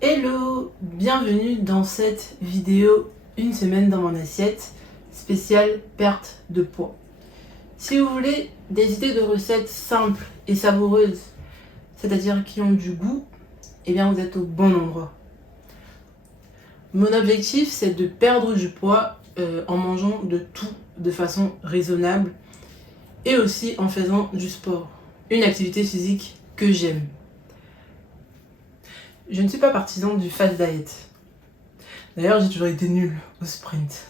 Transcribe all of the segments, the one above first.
Hello, bienvenue dans cette vidéo une semaine dans mon assiette spéciale perte de poids. Si vous voulez des idées de recettes simples et savoureuses, c'est-à-dire qui ont du goût, eh bien vous êtes au bon endroit. Mon objectif, c'est de perdre du poids en mangeant de tout de façon raisonnable et aussi en faisant du sport, une activité physique que j'aime. Je ne suis pas partisan du fast diet. D'ailleurs, j'ai toujours été nulle au sprint.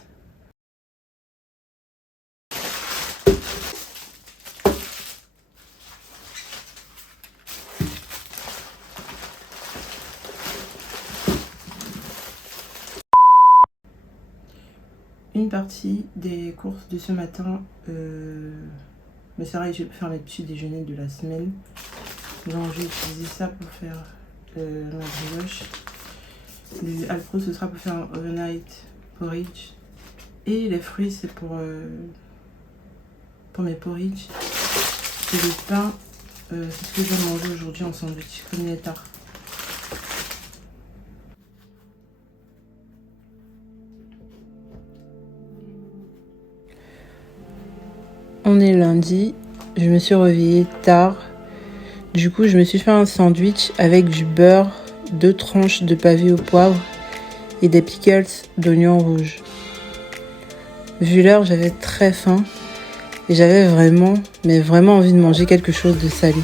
Une partie des courses de ce matin me sera utilisée pour faire mes petits déjeuners de la semaine. Donc je vais utiliser ça pour faire ma brioche. Le Alpro, ce sera pour faire un overnight porridge. Et les fruits, c'est pour mes porridge. Et le pain, c'est ce que je vais manger aujourd'hui en sandwich, comme il est tard. On est lundi, je me suis réveillée tard. Du coup, je me suis fait un sandwich avec du beurre, 2 tranches de pavés au poivre et des pickles d'oignons rouges. Vu l'heure, j'avais très faim et j'avais vraiment envie de manger quelque chose de salé.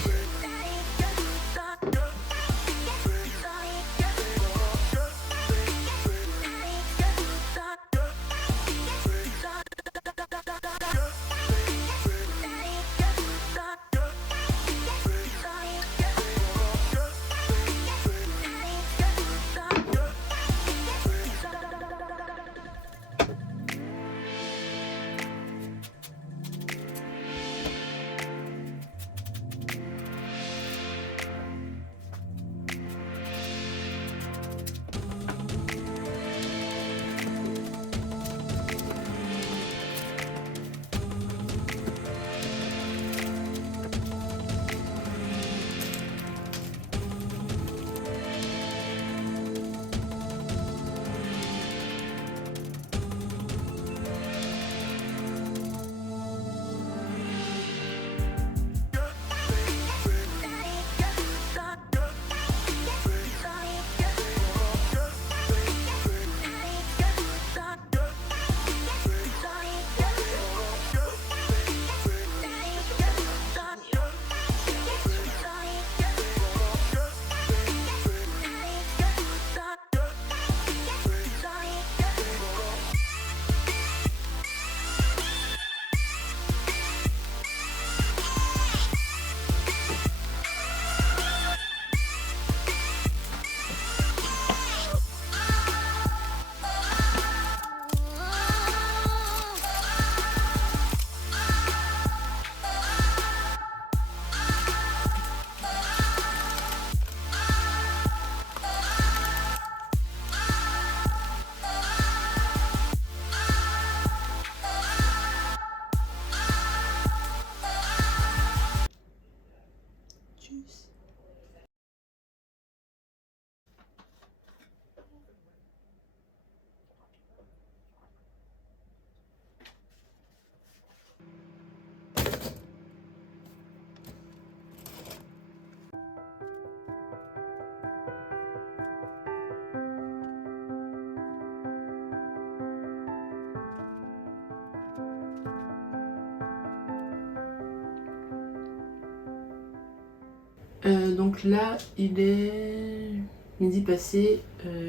Donc là, il est midi passé.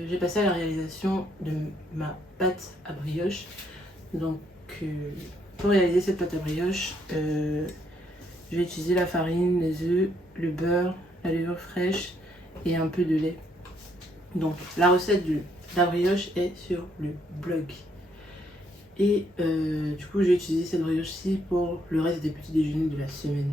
J'ai passé à la réalisation de ma pâte à brioche. Donc, pour réaliser cette pâte à brioche, je vais utiliser la farine, les œufs, le beurre, la levure fraîche et un peu de lait. Donc, la recette de la brioche est sur le blog. Et du coup, je vais utiliser cette brioche-ci pour le reste des petits déjeuners de la semaine.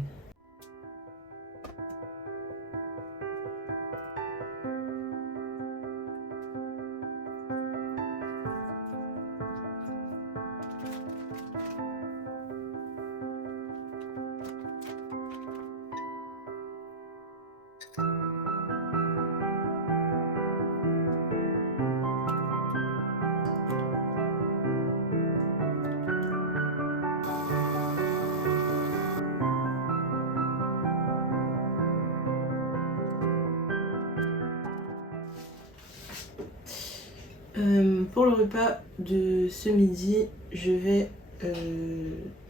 Pour le repas de ce midi, je vais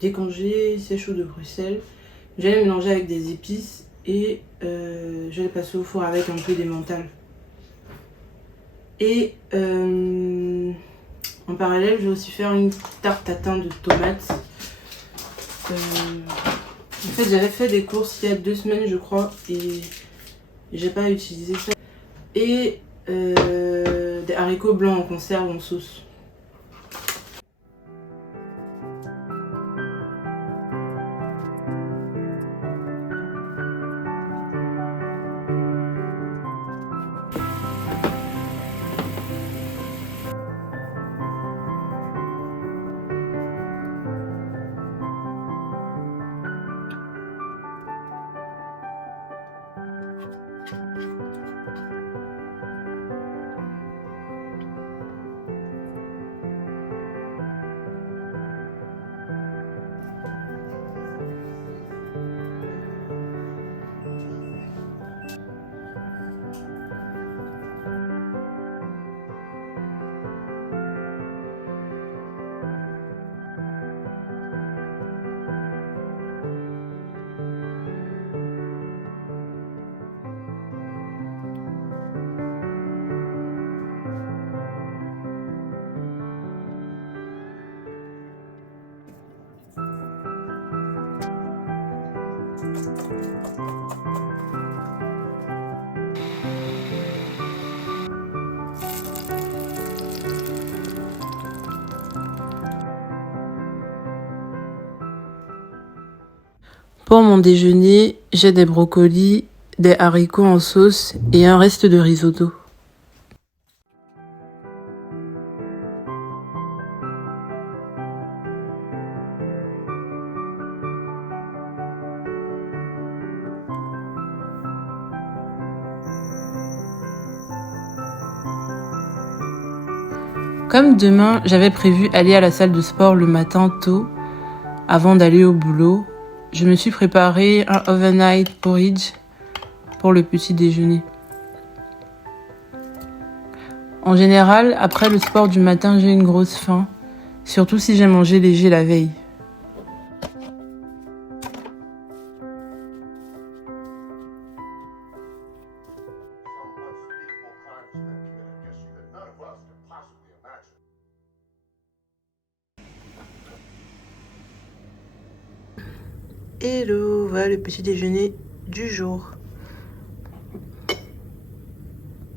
décongeler ces choux de Bruxelles. Je vais les mélanger avec des épices et je vais les passer au four avec un peu d'emmental. Et en parallèle, je vais aussi faire une tarte tatin de tomates. En fait, j'avais fait des courses il y a 2 semaines, je crois, et j'ai pas utilisé ça. Et des haricots blancs en conserve en sauce. Pour mon déjeuner, j'ai des brocolis, des haricots en sauce et un reste de risotto. Comme demain, j'avais prévu aller à la salle de sport le matin tôt, avant d'aller au boulot, je me suis préparé un overnight porridge pour le petit déjeuner. En général, après le sport du matin, j'ai une grosse faim, surtout si j'ai mangé léger la veille. Hello, voilà le petit déjeuner du jour.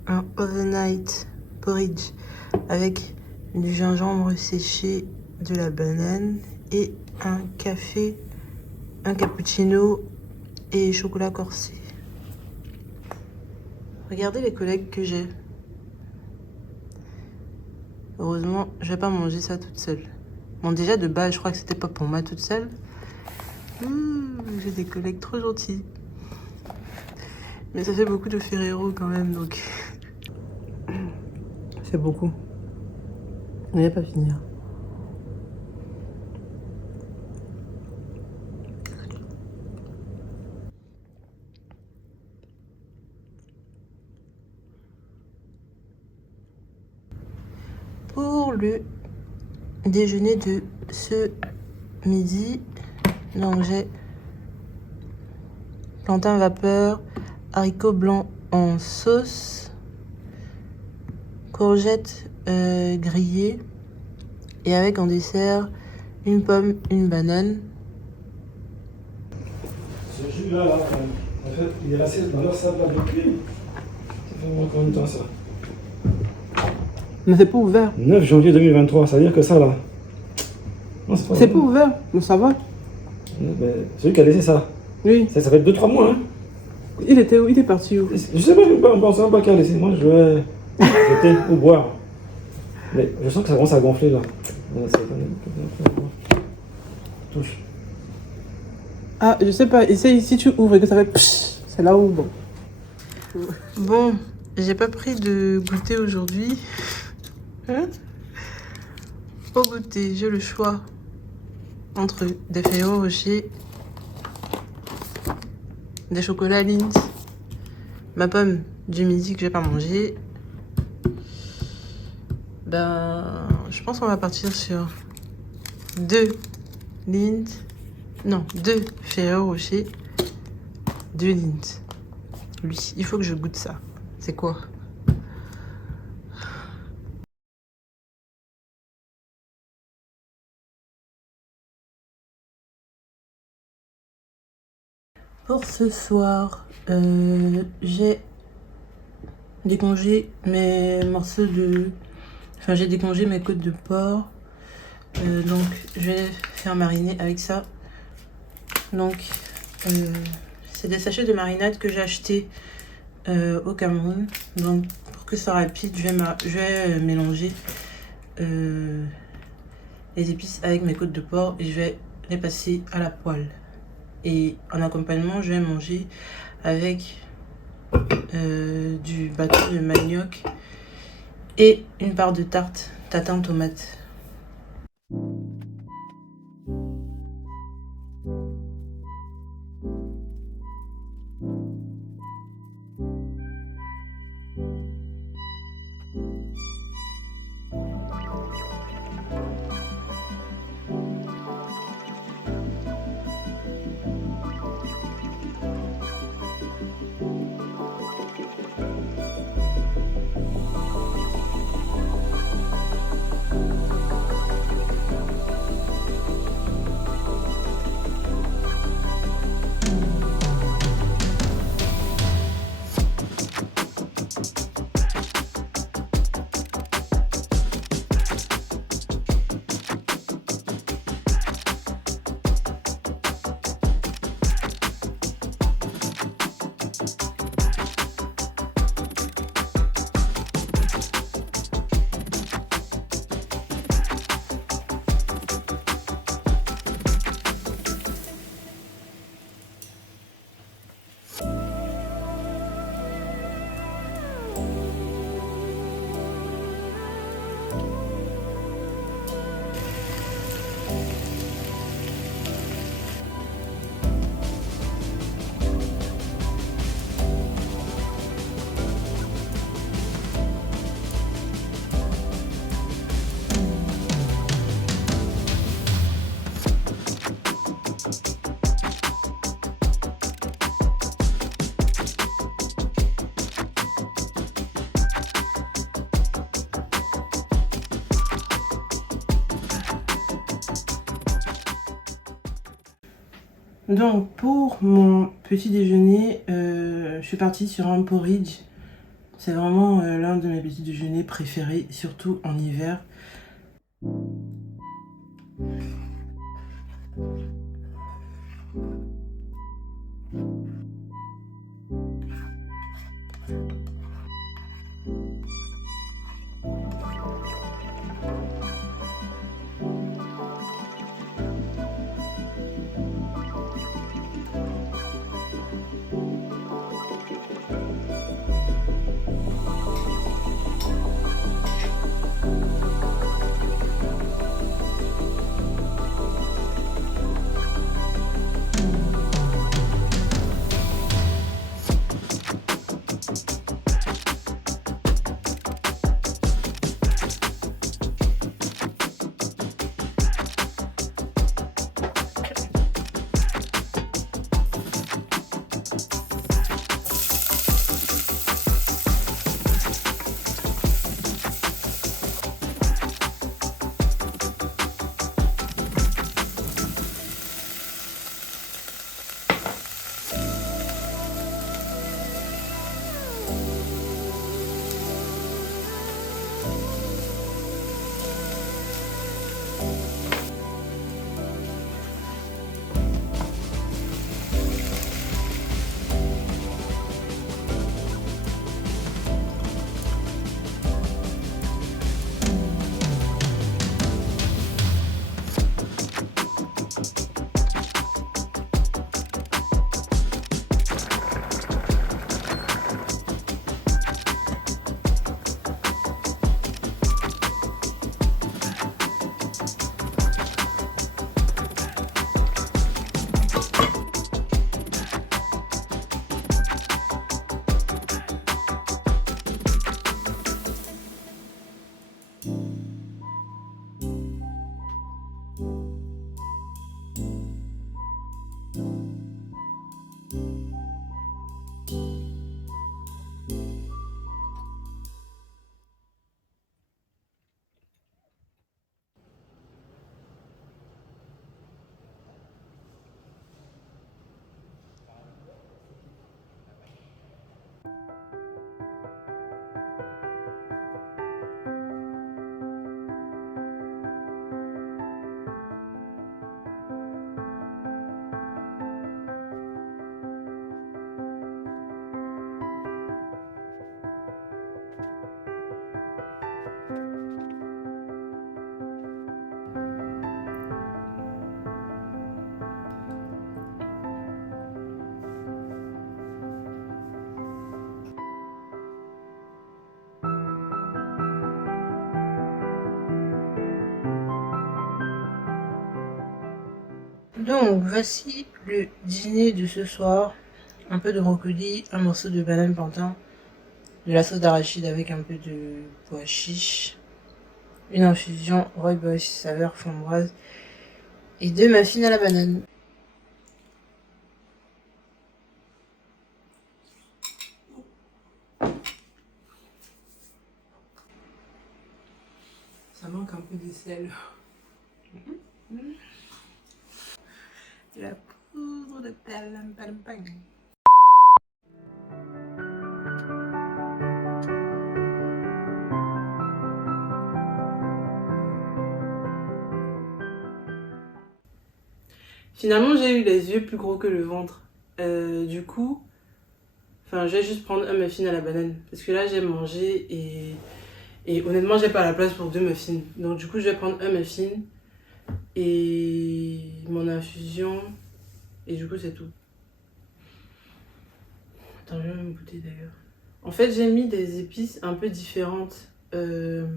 Un overnight porridge avec du gingembre séché, de la banane et un café, un cappuccino et chocolat corsé. Regardez les collègues que j'ai. Heureusement, je vais pas manger ça toute seule. Bon, déjà de base, je crois que c'était pas pour moi toute seule. J'ai des collègues trop gentils. Mais ça fait beaucoup de Ferrero quand même, donc... C'est beaucoup. On va pas finir. Pour le déjeuner de ce midi, donc j'ai plantain vapeur, haricots blancs en sauce, courgettes grillées et avec en dessert une pomme, une banane. Ce jus-là, en fait, il est resté dans leur salle là depuis. Ça fait moins combien de temps ça? Mais c'est pas ouvert. 9 janvier 2023, ça veut dire que ça là. Non, C'est pas ouvert, mais ça va. Celui qui a laissé ça. Oui. Ça fait 2-3 mois, hein. Il était où? Il est parti où? Je sais pas, on pense même pas qui a laissé. Moi, je vais jeter ou boire. Mais je sens que ça commence à gonfler là. Touche. Ah, je sais pas. Essaye, si tu ouvres et que ça fait psh, c'est là où bon. Bon, j'ai pas pris de goûter aujourd'hui. Hein? Au goûter, j'ai le choix entre des Ferrero Rocher, des chocolats Lindt, ma pomme du midi que j'ai pas mangé, Ben, je pense qu'on va partir sur 2 Lindt. Non, 2 Ferrero Rocher. 2 Lindt. Lui, il faut que je goûte ça. C'est quoi? Pour ce soir, j'ai décongé mes morceaux de... Enfin, j'ai décongé mes côtes de porc. Donc, je vais faire mariner avec ça. Donc, c'est des sachets de marinade que j'ai acheté au Cameroun. Donc, pour que ça soit rapide, je vais mélanger les épices avec mes côtes de porc et je vais les passer à la poêle. Et en accompagnement, je vais manger avec du bâton de manioc et une part de tarte tatin tomate. Donc pour mon petit déjeuner, je suis partie sur un porridge. C'est vraiment l'un de mes petits déjeuners préférés, surtout en hiver. Donc voici le dîner de ce soir. Un peu de brocoli, un morceau de banane plantain, de la sauce d'arachide avec un peu de pois chiche, une infusion rooibos saveur framboise et 2 muffins à la banane. Ça manque un peu de sel. De la poudre de palampalampang. Finalement, j'ai eu les yeux plus gros que le ventre. Du coup, je vais juste prendre un muffin à la banane. Parce que là, j'ai mangé et honnêtement, j'ai pas la place pour 2 muffins. Donc du coup, je vais prendre un muffin et mon infusion. Et du coup, c'est tout. Attends, je vais me goûter d'ailleurs. En fait, j'ai mis des épices un peu différentes de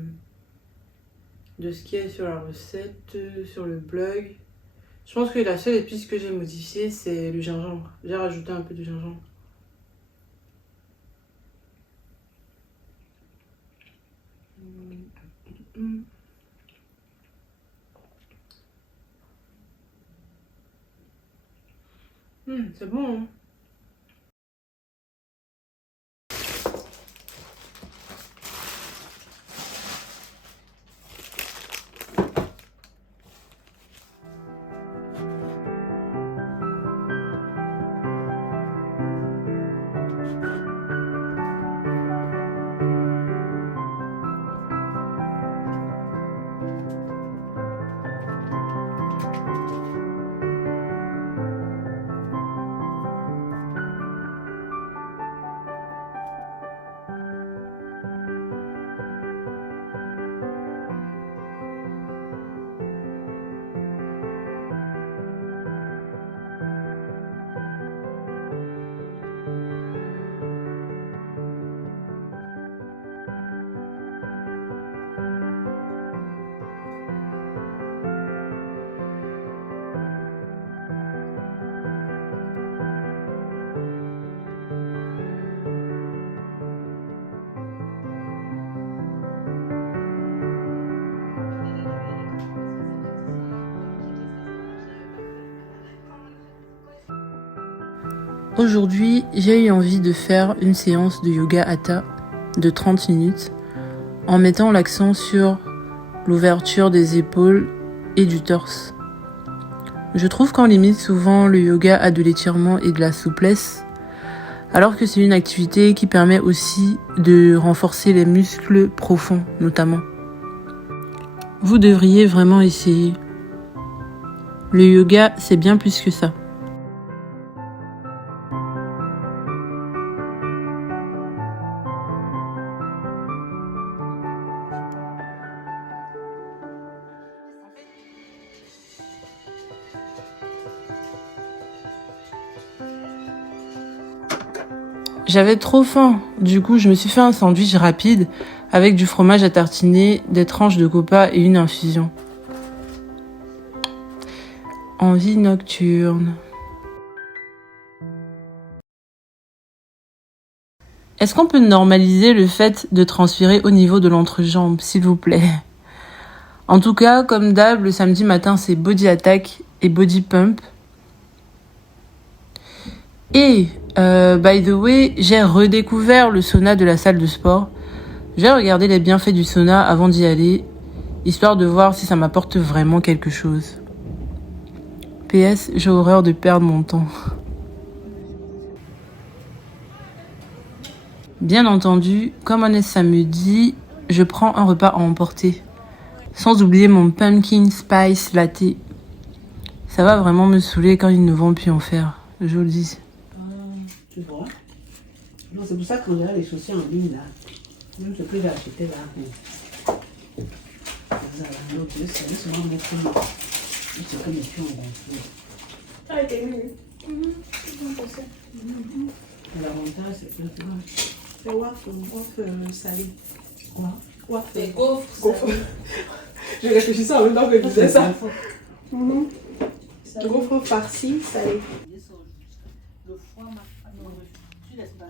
ce qu'il y a sur la recette, sur le blog. Je pense que la seule épice que j'ai modifiée, c'est le gingembre. J'ai rajouté un peu de gingembre. C'est bon, hein? Aujourd'hui, j'ai eu envie de faire une séance de yoga hatha de 30 minutes en mettant l'accent sur l'ouverture des épaules et du torse. Je trouve qu'en limite, souvent, le yoga a de l'étirement et de la souplesse, alors que c'est une activité qui permet aussi de renforcer les muscles profonds, notamment. Vous devriez vraiment essayer. Le yoga, c'est bien plus que ça. J'avais trop faim, du coup je me suis fait un sandwich rapide avec du fromage à tartiner, des tranches de copa et une infusion. Envie nocturne. Est-ce qu'on peut normaliser le fait de transpirer au niveau de l'entrejambe, s'il vous plaît? En tout cas, comme d'hab, le samedi matin c'est body attack et body pump. Et by the way, j'ai redécouvert le sauna de la salle de sport. J'ai regardé les bienfaits du sauna avant d'y aller, histoire de voir si ça m'apporte vraiment quelque chose. PS, j'ai horreur de perdre mon temps. Bien entendu, comme on est samedi, je prends un repas à emporter. Sans oublier mon pumpkin spice latte. Ça va vraiment me saouler quand ils ne vont plus en faire, je vous le dis. Tu vois? Non, c'est pour ça qu'on a les chaussures en ligne là. Même ce que j'ai acheté là. L'autre, c'est seulement mettre ce que mes pieds ont gonflé. Ça a été mieux. L'avantage, c'est que tu vois. C'est waffle salé. Quoi? Waffle. C'est gaufre. Je réfléchissais en même temps que je disais ça. Ça Gaufre farci salé. Le foie m'a tu laisses pas.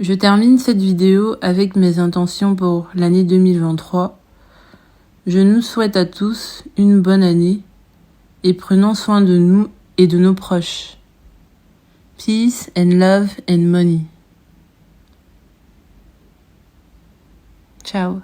Je termine cette vidéo avec mes intentions pour l'année 2023. Je nous souhaite à tous une bonne année et prenons soin de nous et de nos proches. Peace and love and money. Ciao.